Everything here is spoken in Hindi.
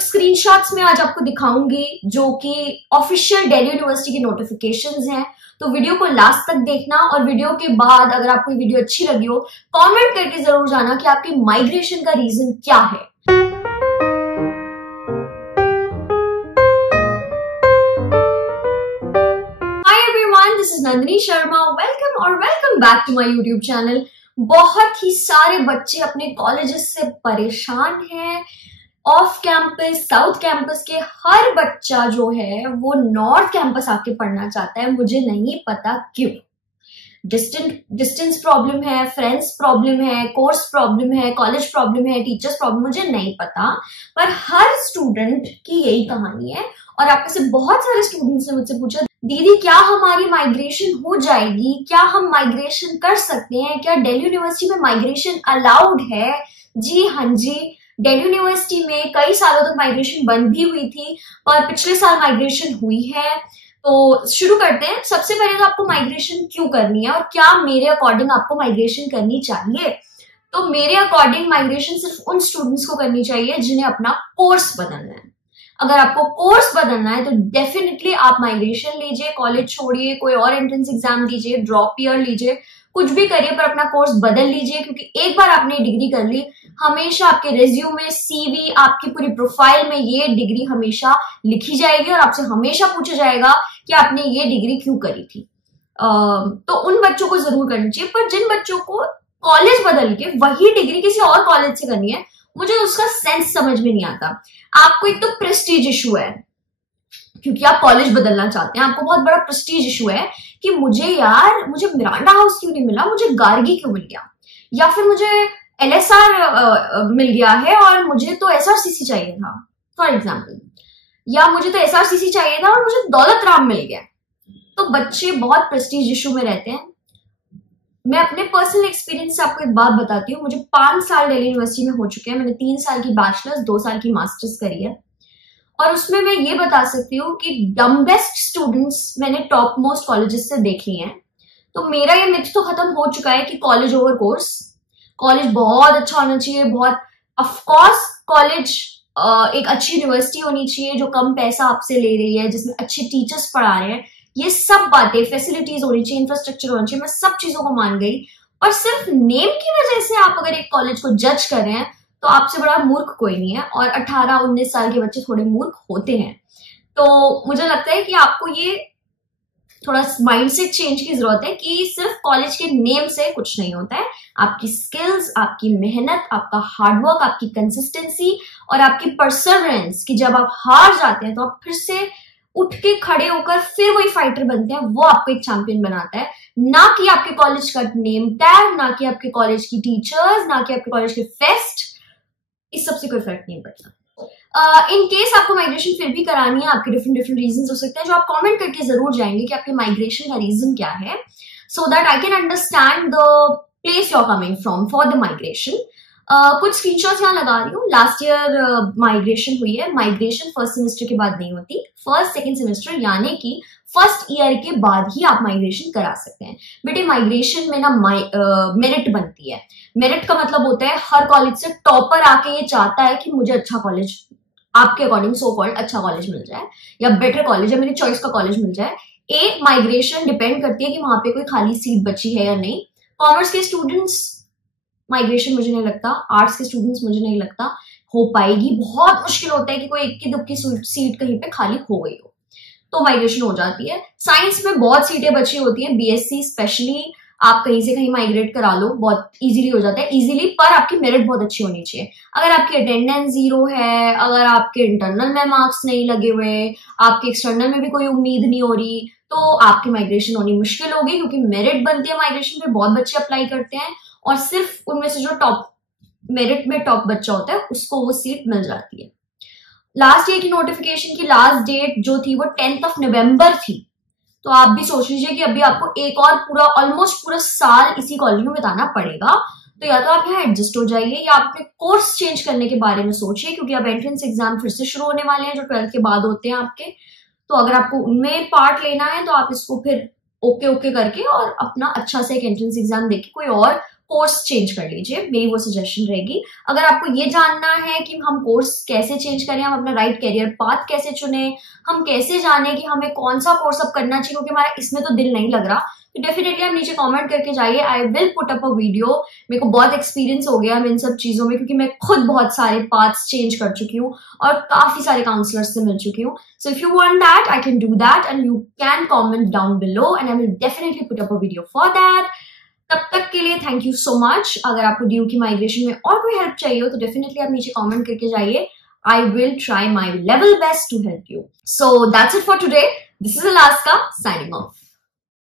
कुछ स्क्रीनशॉट्स में आज आपको दिखाऊंगी जो कि ऑफिशियल दिल्ली यूनिवर्सिटी की नोटिफिकेशंस हैं। तो वीडियो को लास्ट तक देखना और वीडियो के बाद अगर आपको वीडियो अच्छी लगी हो कमेंट करके जरूर जाना कि आपकी माइग्रेशन का रीजन क्या है। Hi everyone, this is Nandini Sharma. Welcome back to my YouTube channel. बहुत ही सारे बच्चे अपने कॉलेजेस से परेशान हैं। ऑफ कैंपस, साउथ कैंपस के हर बच्चा जो है वो नॉर्थ कैंपस आके पढ़ना चाहता है। मुझे नहीं पता क्यों। डिस्टेंस प्रॉब्लम है, फ्रेंड्स प्रॉब्लम है, कोर्स प्रॉब्लम है, कॉलेज प्रॉब्लम है, टीचर्स प्रॉब्लम, मुझे नहीं पता, पर हर स्टूडेंट की यही कहानी है। और आप में से बहुत सारे स्टूडेंट्स ने मुझसे पूछा, दीदी क्या हमारी माइग्रेशन हो जाएगी, क्या हम माइग्रेशन कर सकते हैं, क्या दिल्ली यूनिवर्सिटी में माइग्रेशन अलाउड है? जी हाँ जी, दिल्ली यूनिवर्सिटी में कई सालों तक माइग्रेशन बंद भी हुई थी, पर पिछले साल माइग्रेशन हुई है। तो शुरू करते हैं। सबसे पहले तो आपको माइग्रेशन क्यों करनी है और क्या मेरे अकॉर्डिंग आपको माइग्रेशन करनी चाहिए? तो मेरे अकॉर्डिंग माइग्रेशन सिर्फ उन स्टूडेंट्स को करनी चाहिए जिन्हें अपना कोर्स बदलना है। अगर आपको कोर्स बदलना है तो डेफिनेटली आप माइग्रेशन लीजिए, कॉलेज छोड़िए, कोई और एंट्रेंस एग्जाम दीजिए, ड्रॉप ईयर लीजिए, कुछ भी करिए, पर अपना कोर्स बदल लीजिए। क्योंकि एक बार आपने डिग्री कर ली, हमेशा आपके रेज्यूमे, सीवी, आपकी पूरी प्रोफाइल में ये डिग्री हमेशा लिखी जाएगी और आपसे हमेशा पूछा जाएगा कि आपने ये डिग्री क्यों करी थी। तो उन बच्चों को जरूर करनी चाहिए। पर जिन बच्चों को कॉलेज बदल के वही डिग्री किसी और कॉलेज से करनी है, मुझे उसका सेंस समझ में नहीं आता। आपको एक तो प्रेस्टीज इशू है क्योंकि आप कॉलेज बदलना चाहते हैं, आपको बहुत बड़ा प्रेस्टीज इशू है कि मुझे मिरांडा हाउस क्यों नहीं मिला, मुझे गार्गी क्यों मिल गया, या फिर मुझे एलएसआर मिल गया है और मुझे तो एसआरसीसी चाहिए था फॉर एग्जाम्पल, या मुझे तो एसआरसीसी चाहिए था और मुझे दौलत राम मिल गया। तो बच्चे बहुत प्रेस्टीज इशू में रहते हैं। मैं अपने पर्सनल एक्सपीरियंस से आपको एक बात बताती हूँ। मुझे 5 साल दिल्ली यूनिवर्सिटी में हो चुके हैं। मैंने 3 साल की बैचलर्स, 2 साल की मास्टर्स करी है और उसमें मैं ये बता सकती हूँ कि डम्बेस्ट स्टूडेंट्स मैंने टॉप मोस्ट कॉलेजेस से देख लिए हैं। तो मेरा ये मिथ तो खत्म हो चुका है कि कॉलेज ओवर कोर्स। कॉलेज बहुत अच्छा होना चाहिए, बहुत ऑफकोर्स कॉलेज एक अच्छी यूनिवर्सिटी होनी चाहिए जो कम पैसा आपसे ले रही है, जिसमें अच्छे टीचर्स पढ़ा रहे हैं, ये सब बातें, फैसिलिटीज होनी चाहिए, इंफ्रास्ट्रक्चर होना चाहिए, मैं सब चीजों को मान गई। और सिर्फ नेम की वजह से आप अगर एक कॉलेज को जज कर रहे हैं तो आपसे बड़ा मूर्ख कोई नहीं है। और 18-19 साल के बच्चे थोड़े मूर्ख होते हैं। तो मुझे लगता है कि आपको ये थोड़ा माइंडसेट चेंज की जरूरत है कि सिर्फ कॉलेज के नेम से कुछ नहीं होता है। आपकी स्किल्स, आपकी मेहनत, आपका हार्डवर्क, आपकी कंसिस्टेंसी और आपकी परसेवरेंस, कि जब आप हार जाते हैं तो आप फिर से उठ के खड़े होकर फिर वही फाइटर बनते हैं, वो आपको एक चैंपियन बनाता है। ना कि आपके कॉलेज का नेम टैग, ना कि आपके कॉलेज की टीचर्स, ना कि आपके कॉलेज के फेस्ट, इस सबसे कोई फर्क नहीं पड़ता। इन केस आपको माइग्रेशन फिर भी करानी है, आपके डिफरेंट रीजंस हो सकते हैं जो आप कमेंट करके जरूर जाएंगे कि आपके माइग्रेशन का रीजन क्या है, so that I can understand the place you are coming from for the migration. कुछ स्क्रीनशॉट्स यहाँ लगा रही हूँ। लास्ट ईयर माइग्रेशन हुई है। माइग्रेशन फर्स्ट सेमेस्टर के बाद नहीं होती, फर्स्ट सेकेंड सेमेस्टर यानी कि फर्स्ट ईयर के बाद ही आप माइग्रेशन करा सकते हैं। बेटे माइग्रेशन में ना मेरिट बनती है। मेरिट का मतलब होता है हर कॉलेज से टॉपर आके ये चाहता है कि मुझे अच्छा कॉलेज, आपके अकॉर्डिंग सो कॉल्ड अच्छा कॉलेज मिल जाए या बेटर कॉलेज या मेरी चॉइस का कॉलेज मिल जाए। माइग्रेशन डिपेंड करती है कि वहां पे कोई खाली सीट बची है या नहीं। कॉमर्स के स्टूडेंट्स माइग्रेशन मुझे नहीं लगता, आर्ट्स के स्टूडेंट्स मुझे नहीं लगता हो पाएगी। बहुत मुश्किल होता है कि कोई इक्की दुक्की सीट कहीं पे खाली हो गई हो तो माइग्रेशन हो जाती है। साइंस में बहुत सीटें बची होती हैं, बीएससी स्पेशली आप कहीं से कहीं माइग्रेट करा लो, बहुत इजीली हो जाता है। इजीली, पर आपकी मेरिट बहुत अच्छी होनी चाहिए। अगर आपकी अटेंडेंस 0 है, अगर आपके इंटरनल में मार्क्स नहीं लगे हुए, आपके एक्सटर्नल में भी कोई उम्मीद नहीं हो रही, तो आपकी माइग्रेशन होनी मुश्किल होगी। क्योंकि मेरिट बनती है माइग्रेशन पे, बहुत बच्चे अप्लाई करते हैं और सिर्फ उनमें से जो टॉप मेरिट में टॉप बच्चा होता है उसको वो सीट मिल जाती है। लास्ट ईयर की नोटिफिकेशन की लास्ट डेट जो थी वो 10th नवंबर थी। तो आप भी सोच लीजिए कि अभी आपको एक और ऑलमोस्ट पूरा साल इसी कॉलेज में बिताना पड़ेगा। तो या तो आप यहाँ एडजस्ट हो जाइए या अपने कोर्स चेंज करने के बारे में सोचिए, क्योंकि अब एंट्रेंस एग्जाम फिर से शुरू होने वाले हैं जो 12th के बाद होते हैं आपके। तो अगर आपको उनमें पार्ट लेना है तो आप इसको फिर ओके करके और अपना अच्छा से एक एंट्रेंस एग्जाम देके कोई और कोर्स चेंज कर लीजिए, मेरी वो सजेशन रहेगी। अगर आपको ये जानना है कि हम कोर्स कैसे चेंज करें, हम अपना राइट कैरियर पाथ कैसे चुने, हम कैसे जाने कि हमें कौन सा कोर्स अब करना चाहिए क्योंकि हमारा इसमें तो दिल नहीं लग रहा, तो डेफिनेटली आप नीचे कमेंट करके जाइए। I will put up a video. मेरे को बहुत एक्सपीरियंस हो गया इन सब चीजों में क्योंकि मैं खुद बहुत सारे पाथ्स चेंज कर चुकी हूँ और काफी सारे काउंसलर्स से मिल चुकी हूँ। So if you want that I can do that and you can comment down below and I will definitely put up a video for that. तब तक के लिए थैंक यू सो मच। अगर आपको ड्यू की माइग्रेशन में और कोई हेल्प चाहिए हो तो डेफिनेटली आप नीचे कमेंट करके जाइए। I will try my level best to help you. So that's it for today. This is Alaska signing off.